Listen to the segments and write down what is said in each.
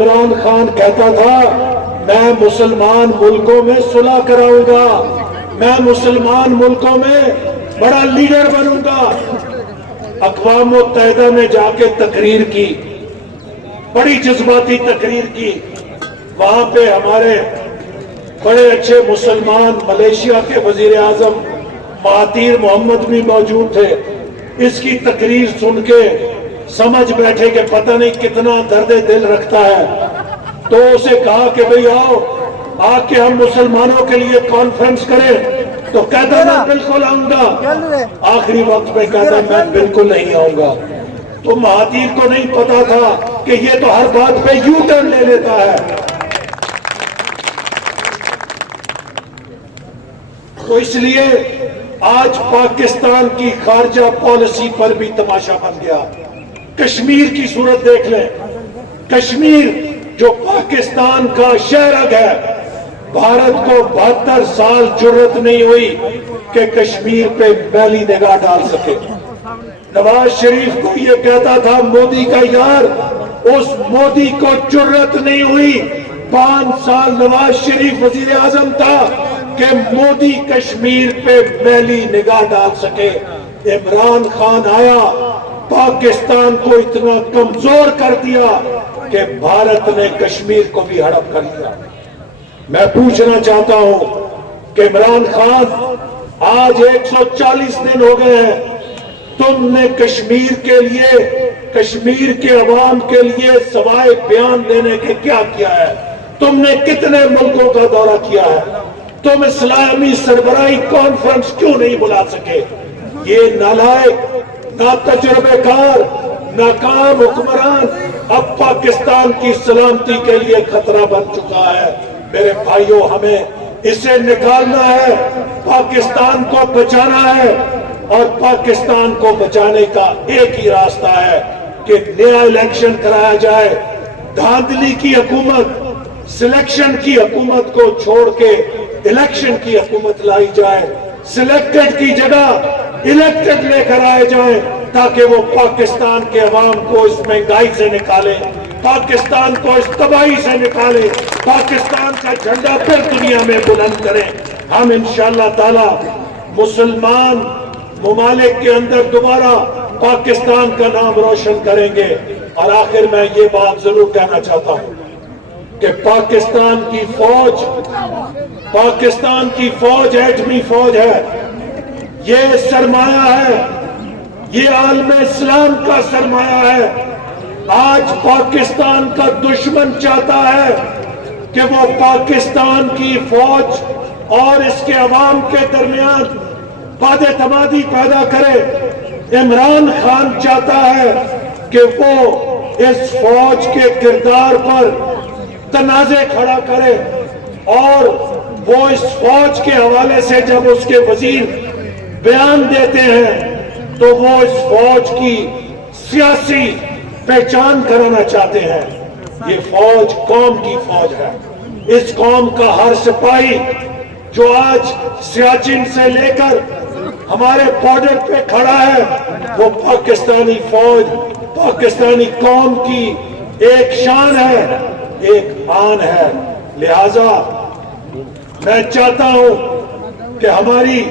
عمران خان کہتا تھا میں مسلمان ملکوں میں صلح کراؤں گا، میں مسلمان ملکوں میں بڑا لیڈر بنوں گا، اقوام متحدہ میں جا کے تقریر کی، بڑی جذباتی تقریر کی، وہاں پہ ہمارے بڑے اچھے مسلمان ملیشیا کے وزیر اعظم مہاتیر محمد بھی موجود تھے۔ اس کی تقریر سن کے سمجھ بیٹھے کہ پتہ نہیں کتنا درد دل رکھتا ہے، تو اسے کہا کہ بھئی آؤ آ کے ہم مسلمانوں کے لیے کانفرنس کریں، تو کہتا میں بالکل آؤں گا، آخری وقت پہ کہتا میں بالکل نہیں آؤں گا۔ تو مہاتیر کو نہیں پتا تھا کہ یہ تو ہر بات پہ یو ٹرن لے لیتا ہے۔ تو اس لیے آج پاکستان کی خارجہ پالیسی پر بھی تماشا بن گیا۔ کشمیر کی صورت دیکھ لیں، کشمیر جو پاکستان کا شہرگ ہے، بھارت کو 72 سال جرت نہیں ہوئی کہ کشمیر پہ میلی نگاہ ڈال سکے۔ نواز شریف کو یہ کہتا تھا مودی کا یار، اس مودی کو جرت نہیں ہوئی 5 سال نواز شریف وزیر اعظم تھا کہ مودی کشمیر پہ میلی نگاہ ڈال سکے۔ عمران خان آیا، پاکستان کو اتنا کمزور کر دیا کہ بھارت نے کشمیر کو بھی ہڑپ کر لیا۔ میں پوچھنا چاہتا ہوں کہ عمران خان آج 140 دن ہو گئے ہیں، تم نے کشمیر کے لیے، کشمیر کے عوام کے لیے سوائے بیان دینے کے کیا کیا ہے؟ تم نے کتنے ملکوں کا دورہ کیا ہے؟ تم اسلامی سربراہی کانفرنس کیوں نہیں بلا سکے؟ یہ نالائق، نا تجربے کار، ناکام حکمران اب پاکستان کی سلامتی کے لیے خطرہ بن چکا ہے۔ میرے بھائیوں، ہمیں اسے نکالنا ہے، پاکستان کو بچانا ہے، اور پاکستان کو بچانے کا ایک ہی راستہ ہے کہ نیا الیکشن کرایا جائے، دھاندلی کی حکومت، سلیکشن کی حکومت کو چھوڑ کے الیکشن کی حکومت لائی جائے، سلیکٹڈ کی جگہ الیکٹڈ لے کر آئے جائیں، تاکہ وہ پاکستان کے عوام کو اس مہنگائی سے نکالے، پاکستان کو اس تباہی سے نکالے، پاکستان کا جھنڈا پھر دنیا میں بلند کریں۔ ہم انشاءاللہ تعالی مسلمان ممالک کے اندر دوبارہ پاکستان کا نام روشن کریں گے۔ اور آخر میں یہ بات ضرور کہنا چاہتا ہوں کہ پاکستان کی فوج ایٹمی فوج ہے، یہ سرمایہ ہے، یہ عالم اسلام کا سرمایہ ہے۔ آج پاکستان کا دشمن چاہتا ہے کہ وہ پاکستان کی فوج اور اس کے عوام کے درمیان بد اعتمادی پیدا کرے۔ عمران خان چاہتا ہے کہ وہ اس فوج کے کردار پر تنازع کھڑا کرے، اور وہ اس فوج کے حوالے سے جب اس کے وزیر بیان دیتے ہیں تو وہ اس فوج کی سیاسی پہچان کرانا چاہتے ہیں۔ یہ فوج قوم کی فوج ہے۔ اس قوم کا ہر سپاہی جو آج سیاچن سے لے کر ہمارے بارڈر پہ کھڑا ہے، وہ پاکستانی فوج، پاکستانی قوم کی ایک شان ہے، ایک آن ہے۔ لہذا میں چاہتا ہوں کہ ہماری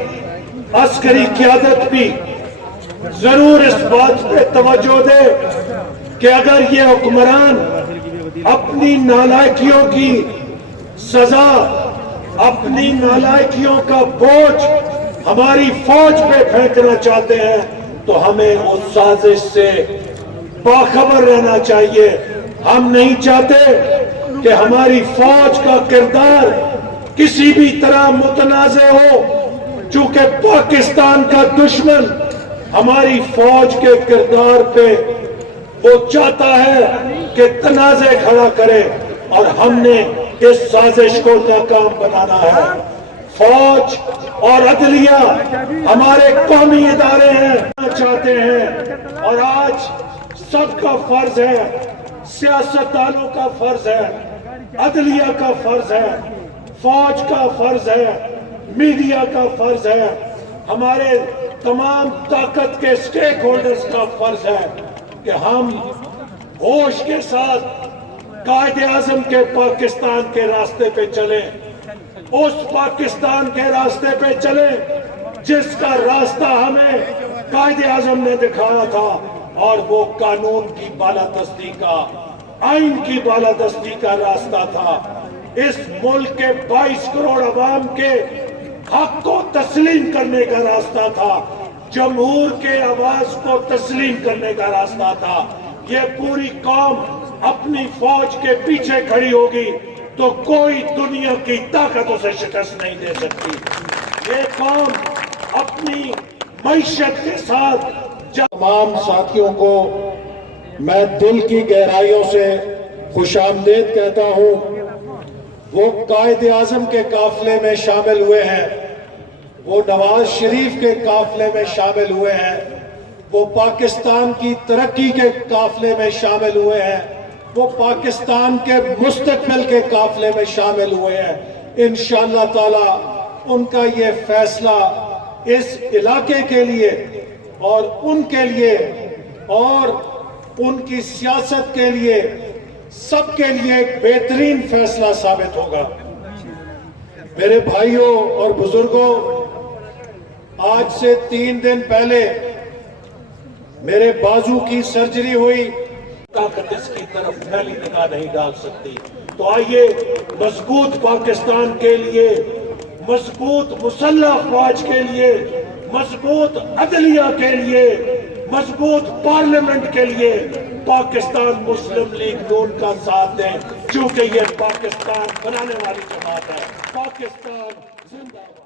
عسکری قیادت بھی ضرور اس بات پہ توجہ دے کہ اگر یہ حکمران اپنی نالائکیوں کی سزا، اپنی نالائکیوں کا بوجھ ہماری فوج پہ پھینکنا چاہتے ہیں تو ہمیں اس سازش سے باخبر رہنا چاہیے۔ ہم نہیں چاہتے کہ ہماری فوج کا کردار کسی بھی طرح متنازع ہو، چونکہ پاکستان کا دشمن ہماری فوج کے کردار پہ وہ چاہتا ہے کہ تنازع کھڑا کرے، اور ہم نے اس سازش کو ناکام بنانا ہے۔ فوج اور عدلیہ ہمارے قومی ادارے ہیں، چاہتے ہیں، اور آج سب کا فرض ہے، سیاستدانوں کا فرض ہے، عدلیہ کا فرض ہے، فوج کا فرض ہے، میڈیا کا فرض ہے، ہمارے تمام طاقت کے سٹیک ہولڈرز کا فرض ہے کہ ہم ہوش کے ساتھ قائد اعظم کے پاکستان کے راستے پہ چلیں، اس پاکستان کے راستے پہ چلیں جس کا راستہ ہمیں قائد اعظم نے دکھایا تھا، اور وہ قانون کی بالادستی کا، آئین کی بالادستی کا راستہ تھا۔ اس ملک کے 22 کروڑ عوام کے حق کو تسلیم کرنے کا راستہ تھا، جمہور کے آواز کو تسلیم کرنے کا راستہ تھا۔ یہ پوری قوم اپنی فوج کے پیچھے کھڑی ہوگی تو کوئی دنیا کی طاقت اسے شکست نہیں دے سکتی۔ یہ قوم اپنی معیشت کے ساتھ تمام ساتھیوں کو میں دل کی گہرائیوں سے خوش آمدید کہتا ہوں۔ وہ قائد اعظم کے قافلے میں شامل ہوئے ہیں، وہ نواز شریف کے قافلے میں شامل ہوئے ہیں، وہ پاکستان کی ترقی کے قافلے میں شامل ہوئے ہیں، وہ پاکستان کے مستقبل کے قافلے میں شامل ہوئے ہیں۔ انشاءاللہ تعالی ان کا یہ فیصلہ اس علاقے کے لیے اور ان کے لیے اور ان کی سیاست کے لیے، سب کے لیے ایک بہترین فیصلہ ثابت ہوگا۔ میرے بھائیوں اور بزرگوں، آج سے 3 دن پہلے میرے بازو کی سرجری ہوئی، طاقت اس کی طرف پھیلی نگاہ نہیں ڈال سکتی۔ تو آئیے مضبوط پاکستان کے لیے، مضبوط مسلح فوج کے لیے، مضبوط عدلیہ کے لیے، مضبوط پارلیمنٹ کے لیے پاکستان مسلم لیگ نون کا ساتھ دیں، کیونکہ یہ پاکستان بنانے والی جماعت ہے۔ پاکستان زندہ باد۔